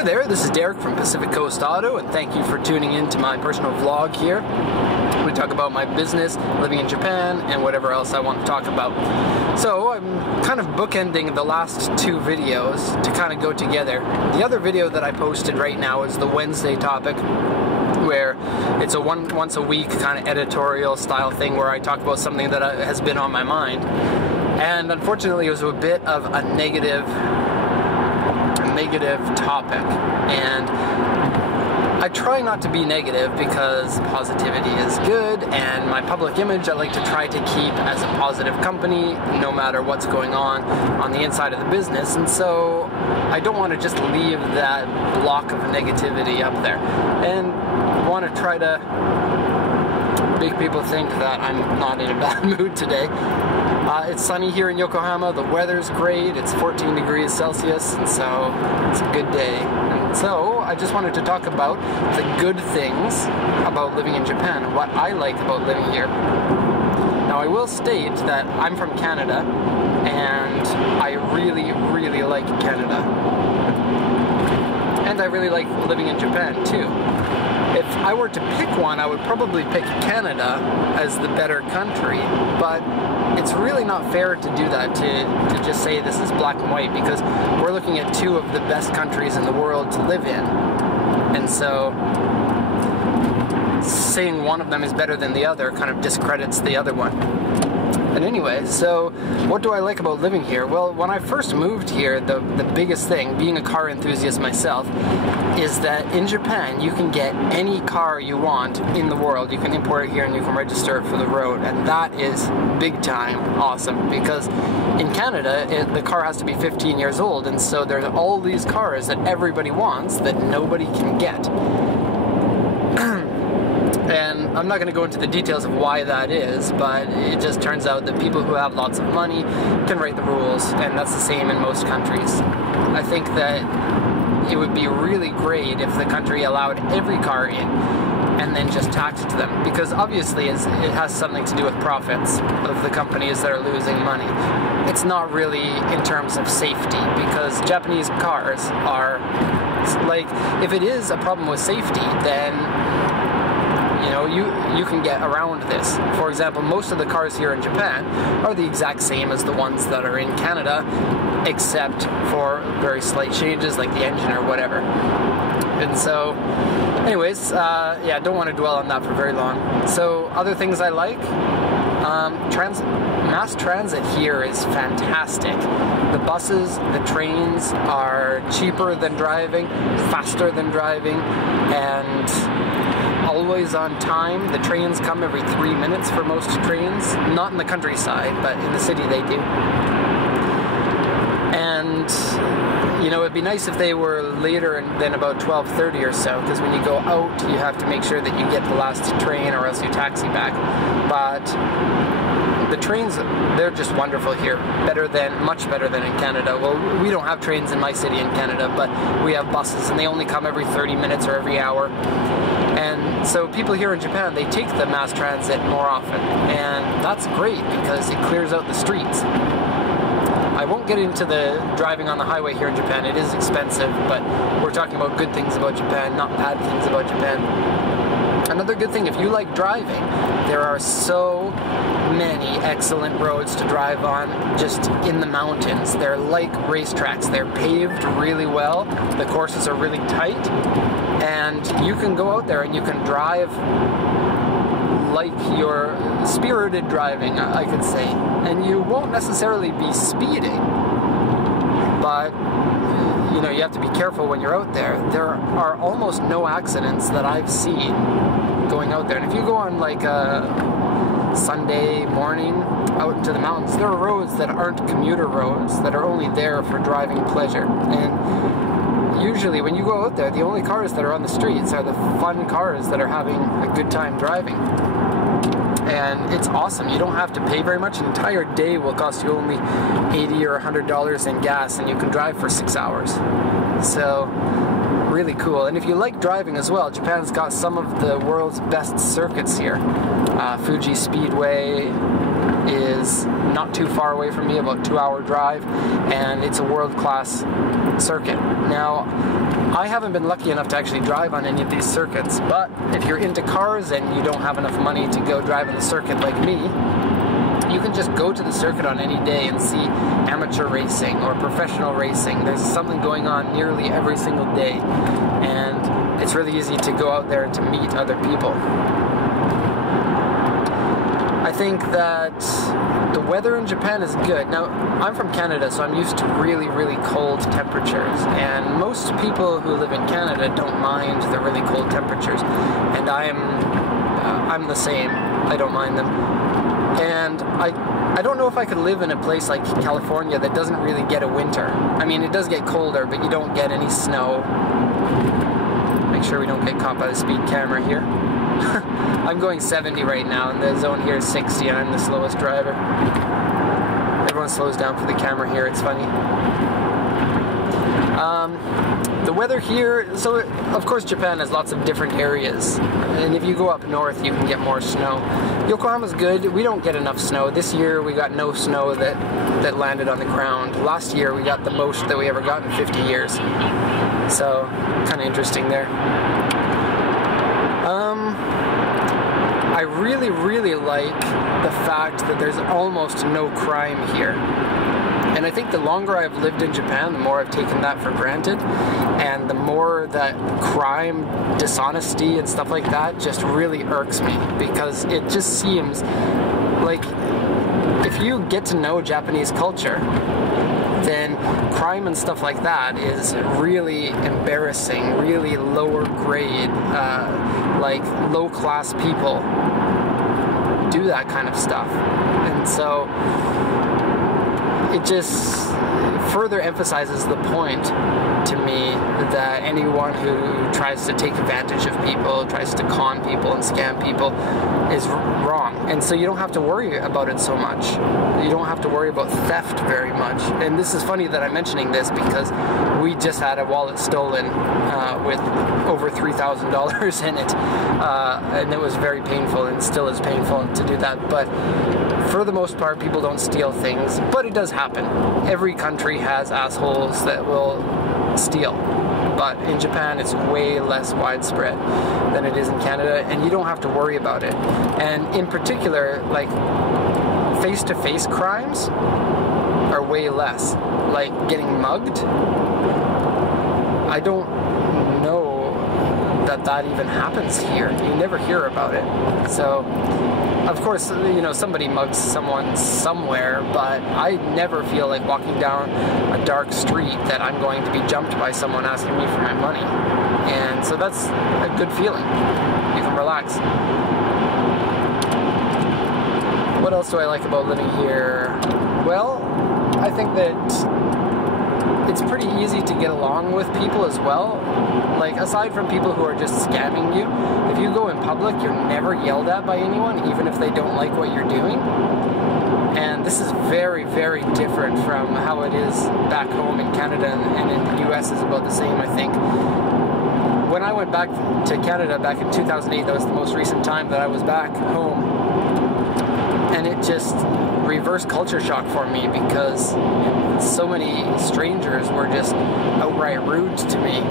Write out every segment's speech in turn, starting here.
Hi there, this is Derek from Pacific Coast Auto, and thank you for tuning in to my personal vlog here. We talk about my business, living in Japan, and whatever else I want to talk about. So I'm kind of bookending the last two videos to kind of go together. The other video that I posted right now is the Wednesday topic, where it's a once a week kind of editorial style thing where I talk about something that has been on my mind. And unfortunately it was a bit of a negative topic, and I try not to be negative because positivity is good, and my public image I like to try to keep as a positive company no matter what's going on the inside of the business, and so I don't want to just leave that block of negativity up there, and want to try to make people think that I'm not in a bad mood today. It's sunny here in Yokohama, the weather's great, it's 14 degrees Celsius, and so it's a good day. And so I just wanted to talk about the good things about living in Japan, what I like about living here. Now I will state that I'm from Canada, and I really, really like Canada. And I really like living in Japan too. If I were to pick one, I would probably pick Canada as the better country, but it's really not fair to do that, to just say this is black and white, because we're looking at two of the best countries in the world to live in. And so saying one of them is better than the other kind of discredits the other one. And anyway, so what do I like about living here? Well, when I first moved here, the biggest thing, being a car enthusiast myself, is that in Japan you can get any car you want in the world. You can import it here and you can register it for the road, and that is big time awesome, because in Canada the car has to be 15 years old, and so there's all these cars that everybody wants that nobody can get. And I'm not going to go into the details of why that is, but it just turns out that people who have lots of money can write the rules, and that's the same in most countries. I think that it would be really great if the country allowed every car in and then just taxed them, because obviously it has something to do with profits of the companies that are losing money. It's not really in terms of safety, because Japanese cars are, like, if it is a problem with safety, then you can get around this. For example, most of the cars here in Japan are the exact same as the ones that are in Canada, except for very slight changes like the engine or whatever. And so, anyways, yeah, I don't want to dwell on that for very long. So, other things I like, mass transit here is fantastic. The buses, the trains are cheaper than driving, faster than driving, and always on time. The trains come every 3 minutes for most trains. Not in the countryside, but in the city they do. And, it'd be nice if they were later than about 12:30 or so, because when you go out, you have to make sure that you get the last train or else you taxi back. But the trains, they're just wonderful here. Much better than in Canada. Well, we don't have trains in my city in Canada, but we have buses, and they only come every 30 minutes or every hour. And so people here in Japan, they take the mass transit more often, and that's great because it clears out the streets. I won't get into the driving on the highway here in Japan. It is expensive, but we're talking about good things about Japan, not bad things about Japan. Another good thing, if you like driving, there are so many excellent roads to drive on just in the mountains. They're like racetracks. They're paved really well. The courses are really tight. And you can go out there and you can drive like you're spirited driving, I could say. And you won't necessarily be speeding, but you have to be careful when you're out there. There are almost no accidents that I've seen going out there. And if you go on like a Sunday morning out into the mountains, there are roads that aren't commuter roads, that are only there for driving pleasure. And usually when you go out there, the only cars that are on the streets are the fun cars that are having a good time driving. And it's awesome. You don't have to pay very much. An entire day will cost you only $80 or $100 in gas, and you can drive for 6 hours. So, really cool. And if you like driving as well, Japan's got some of the world's best circuits here. Fuji Speedway is not too far away from me, about a 2-hour drive, and it's a world-class circuit. Now, I haven't been lucky enough to actually drive on any of these circuits, but if you're into cars and you don't have enough money to go drive on the circuit like me, you can just go to the circuit on any day and see amateur racing or professional racing. There's something going on nearly every single day, and it's really easy to go out there to meet other people. I think that the weather in Japan is good. Now, I'm from Canada, so I'm used to really, really cold temperatures, and most people who live in Canada don't mind the really cold temperatures, and I'm the same. I don't mind them. And I don't know if I could live in a place like California that doesn't really get a winter. I mean, it does get colder, but you don't get any snow. Make sure we don't get caught by the speed camera here. I'm going 70 right now, and the zone here is 60, and I'm the slowest driver. Everyone slows down for the camera here, it's funny. The weather here, so of course Japan has lots of different areas, and if you go up north you can get more snow. Yokohama's good. We don't get enough snow. This year we got no snow that landed on the ground. Last year we got the most that we ever got in 50 years. So, kind of interesting there. I really, really like the fact that there's almost no crime here. And I think the longer I've lived in Japan, the more I've taken that for granted, and the more that crime, dishonesty, and stuff like that just really irks me, because it just seems like if you get to know Japanese culture, then crime and stuff like that is really embarrassing, really lower grade, like low-class people do that kind of stuff. And so it just further emphasizes the point to me that anyone who tries to take advantage of people, tries to con people and scam people is wrong. And so you don't have to worry about it so much. You don't have to worry about theft very much. And this is funny that I'm mentioning this because we just had a wallet stolen with over $3,000 in it. And it was very painful, and still is painful to do that. But for the most part, people don't steal things, but it does happen. Every country has assholes that will steal, but in Japan it's way less widespread than it is in Canada, and you don't have to worry about it. And in particular, like face-to-face crimes are way less. Like getting mugged, I don't know that even happens here. You never hear about it. So of course, you know, somebody mugs someone somewhere, but I never feel like walking down a dark street that I'm going to be jumped by someone asking me for my money. And so that's a good feeling. You can relax. What else do I like about living here? Well, I think that it's pretty easy to get along with people as well. Like, aside from people who are just scamming you, if you go in public, you're never yelled at by anyone, even if they don't like what you're doing. And this is very, very different from how it is back home in Canada, and in the US is about the same, I think. When I went back to Canada back in 2008, that was the most recent time that I was back home, and it just reverse culture shock for me because so many strangers were just outright rude to me.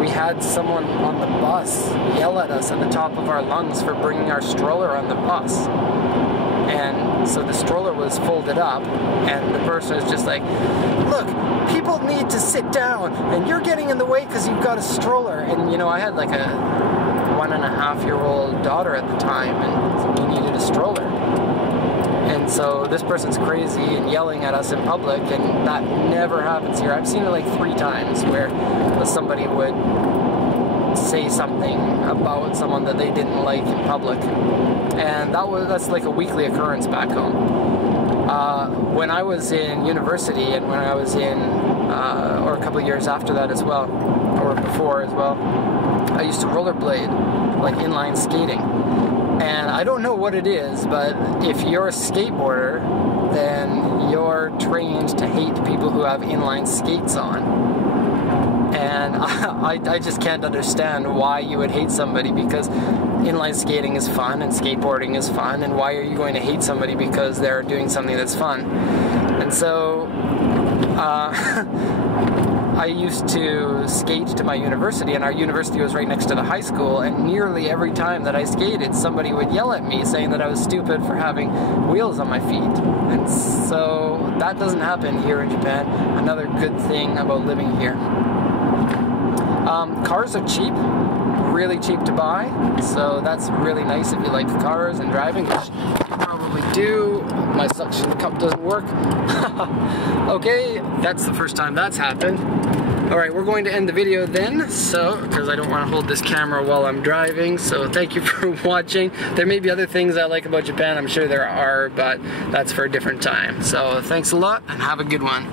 We had someone on the bus yell at us at the top of our lungs for bringing our stroller on the bus. And so the stroller was folded up, and the person was just like, "Look, people need to sit down, and you're getting in the way because you've got a stroller." And, you know, I had like a 1.5-year-old daughter at the time, and we needed a stroller. And so this person's crazy and yelling at us in public, and that never happens here. I've seen it like 3 times where somebody would say something about someone that they didn't like in public, and that's like a weekly occurrence back home. When I was in university, and when I was in, or a couple of years after that as well, or before as well, I used to rollerblade, like inline skating. And I don't know what it is, but if you're a skateboarder, then you're trained to hate people who have inline skates on. And I just can't understand why you would hate somebody, because inline skating is fun and skateboarding is fun, and why are you going to hate somebody because they're doing something that's fun? And so I used to skate to my university, and our university was right next to the high school, and nearly every time that I skated, somebody would yell at me saying that I was stupid for having wheels on my feet. And so that doesn't happen here in Japan. Another good thing about living here. Cars are cheap, really cheap to buy, so that's really nice if you like cars and driving, which you probably do. My suction cup doesn't work. Okay, that's the first time that's happened. Alright, we're going to end the video then, so, because I don't want to hold this camera while I'm driving, so thank you for watching. There may be other things I like about Japan, I'm sure there are, but that's for a different time. So thanks a lot, and have a good one.